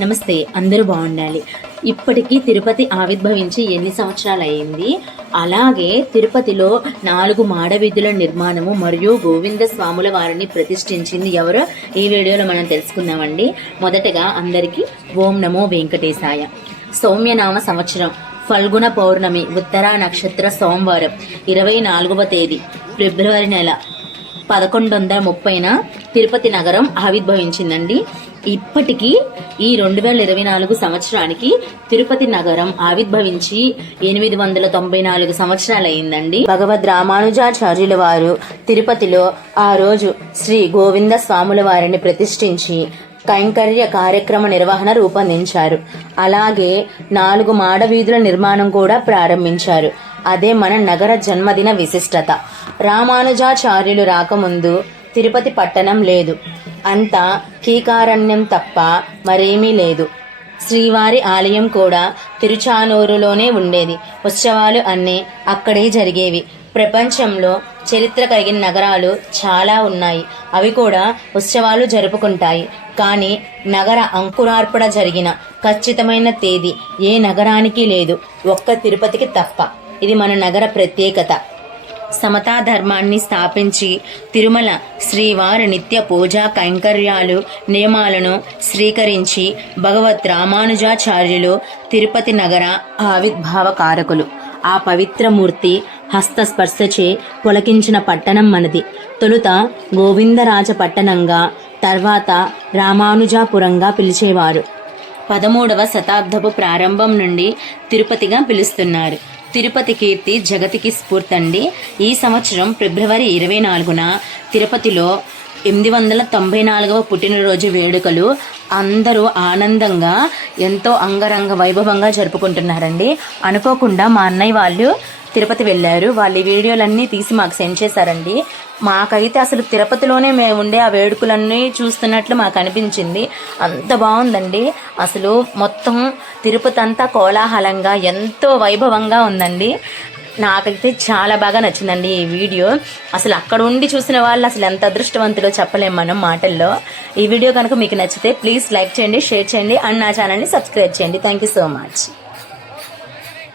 నమస్తే అందరూ బాగుండాలి. ఇప్పటికీ తిరుపతి ఆవిర్భవించి ఎన్ని సంవత్సరాలు అయింది అలాగే తిరుపతిలో నాలుగు మాడవీధుల నిర్మాణము మరియు గోవింద స్వాముల వారిని ప్రతిష్ఠించింది ఎవరో? ఈ వీడియోలో మనం తెలుసుకుందామండి. మొదటగా అందరికీ ఓం నమో వెంకటేశాయ. సౌమ్యనామ సంవత్సరం ఫల్గుణ పౌర్ణమి ఉత్తరా నక్షత్ర సోమవారం ఇరవై నాలుగవ తేదీ ఫిబ్రవరి నెల పదకొండు వందల ముప్పైన తిరుపతి నగరం ఆవిర్భవించిందండి. ఇప్పటికీ ఈ రెండు వేల ఇరవై నాలుగు సంవత్సరానికి తిరుపతి నగరం ఆవిర్భవించి ఎనిమిది వందల తొంభై నాలుగు సంవత్సరాలు అయిందండి భగవద్ రామానుజాచార్యుల వారు తిరుపతిలో ఆ రోజు శ్రీ గోవింద స్వాముల వారిని ప్రతిష్ఠించి కైంకర్య కార్యక్రమ నిర్వహణ రూపొందించారు. అలాగే నాలుగు మాడవీధుల నిర్మాణం కూడా ప్రారంభించారు. అదే మన నగర జన్మదిన విశిష్టత. రామానుజాచార్యులు రాకముందు తిరుపతి పట్టణం లేదు. అంతా కీకారణ్యం తప్ప మరేమీ లేదు. శ్రీవారి ఆలయం కూడా తిరుచానూరులోనే ఉండేది. ఉత్సవాలు అన్నీ అక్కడే జరిగేవి. ప్రపంచంలో చరిత్ర కలిగిన నగరాలు చాలా ఉన్నాయి. అవి కూడా ఉత్సవాలు జరుపుకుంటాయి. కానీ నగర అంకురార్పణ జరిగిన ఖచ్చితమైన తేదీ ఏ నగరానికి లేదు. ఒక్క తిరుపతికి తప్ప. ఇది మన నగర ప్రత్యేకత. సమతా ధర్మాన్ని స్థాపించి తిరుమల శ్రీవారి నిత్య పూజా కైంకర్యాలు నియమాలను స్వీకరించి భగవత్ రామానుజాచార్యులు తిరుపతి నగర ఆవిర్భావ కారకులు ఆ పవిత్రమూర్తి హస్తస్పర్శచే పొలకించిన పట్టణం మనది. తొలుత గోవిందరాజ పట్టణంగా తర్వాత రామానుజాపురంగా పిలిచేవారు. పదమూడవ శతాబ్దపు ప్రారంభం నుండి తిరుపతిగా పిలుస్తున్నారు. తిరుపతి కీర్తి జగతికి స్ఫూర్తండి. ఈ సంవత్సరం ఫిబ్రవరి ఇరవై నాలుగున తిరుపతిలో ఎనిమిది వందల తొంభై నాలుగవ పుట్టినరోజు వేడుకలు అందరూ ఆనందంగా ఎంతో అంగరంగ వైభవంగా జరుపుకుంటున్నారండి. అనుకోకుండా మా అన్నయ్య వాళ్ళు తిరుపతి వెళ్ళారు. వాళ్ళు ఈ వీడియోలన్నీ తీసి మాకు సెండ్ చేశారండి. మాకైతే అసలు తిరుపతిలోనే మేము ఉండే ఆ వేడుకలన్నీ చూస్తున్నట్లు మాకు అనిపించింది. అంత బాగుందండి. అసలు మొత్తం తిరుపతి అంతా కోలాహలంగా ఎంతో వైభవంగా ఉందండి. నాకైతే చాలా బాగా నచ్చిందండి ఈ వీడియో. అసలు అక్కడ ఉండి చూసిన వాళ్ళు అసలు ఎంత అదృష్టవంతులో చెప్పలేము మనం మాటల్లో. ఈ వీడియో కనుక మీకు నచ్చితే ప్లీజ్ లైక్ చేయండి షేర్ చేయండి అండ్ నా ఛానల్ని సబ్స్క్రైబ్ చేయండి. Thank you so much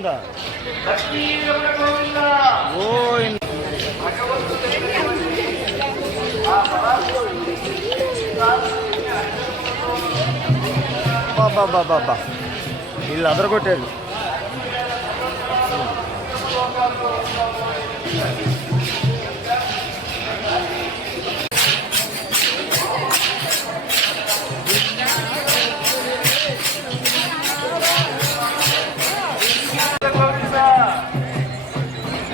Govinda Govinda బాబా బాబా వీళ్ళు అదరగొట్టారు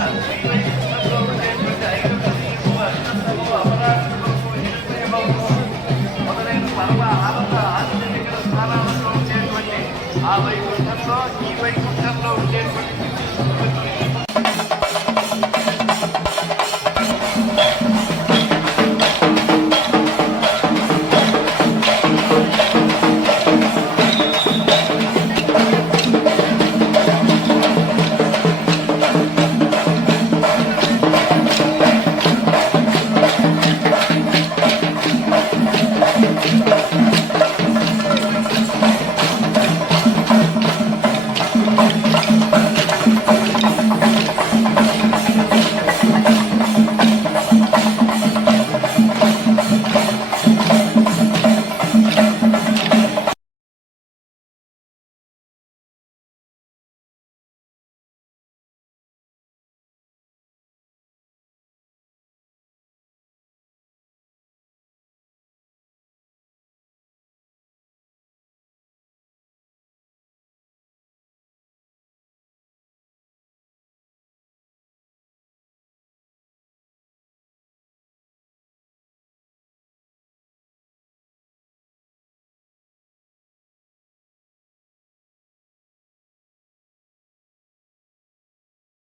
I'm going to go the hospital. To go to the hospital. I'm